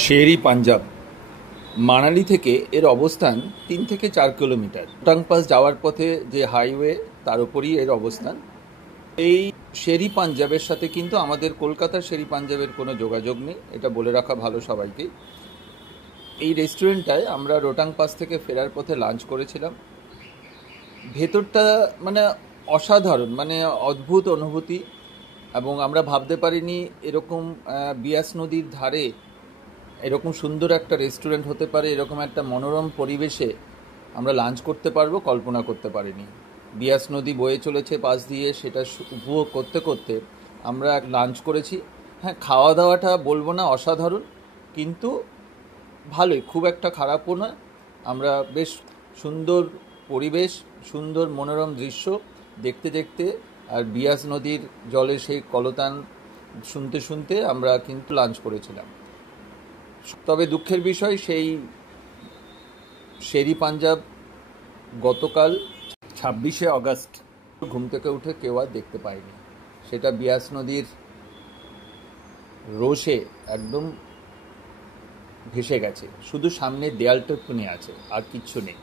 শের-ই পাঞ্জাব মানালি থেকে এর অবস্থান 3 থেকে 4 কিলোমিটার। রোহতাং পাস যাওয়ার পথে যে হাইওয়ে তার উপরই এর অবস্থান। এই শের-ই পাঞ্জাবের সাথে কিন্তু আমাদের কলকাতার শের-ই পাঞ্জাবের কোনো যোগাযোগ নেই, এটা বলে রাখা ভালো সবাইকে। এই রেস্টুরেন্টটায় আমরা রোহতাং পাস থেকে ফেরার পথে লাঞ্চ করেছিলাম। ভেতরটা মানে অসাধারণ, মানে অদ্ভুত অনুভূতি, এবং আমরা ভাবতে পারিনি এরকম বিয়াস নদীর ধারে এরকম সুন্দর একটা রেস্টুরেন্ট হতে পারে, এরকম একটা মনোরম পরিবেশে আমরা লাঞ্চ করতে পারবো, কল্পনা করতে পারিনি। বিয়াস নদী বয়ে চলেছে পাশ দিয়ে, সেটা উপভোগ করতে করতে আমরা লাঞ্চ করেছি। হ্যাঁ, খাওয়া দাওয়াটা বলবো না অসাধারণ, কিন্তু ভালোই, খুব একটা খারাপও না। আমরা বেশ সুন্দর পরিবেশ, সুন্দর মনোরম দৃশ্য দেখতে দেখতে আর বিয়াস নদীর জলে সেই কলতান শুনতে শুনতে আমরা কিন্তু লাঞ্চ করেছিলাম। তবে দুঃখের বিষয়, সেই শের-ই পাঞ্জাব গতকাল 26শে আগস্ট ঘুম থেকে উঠে কেউ আর দেখতে পায়নি। সেটা বিয়াস নদীর রোষে একদম ভেসে গেছে, শুধু সামনে দেয়ালটুকুনি আছে, আর কিচ্ছু নেই।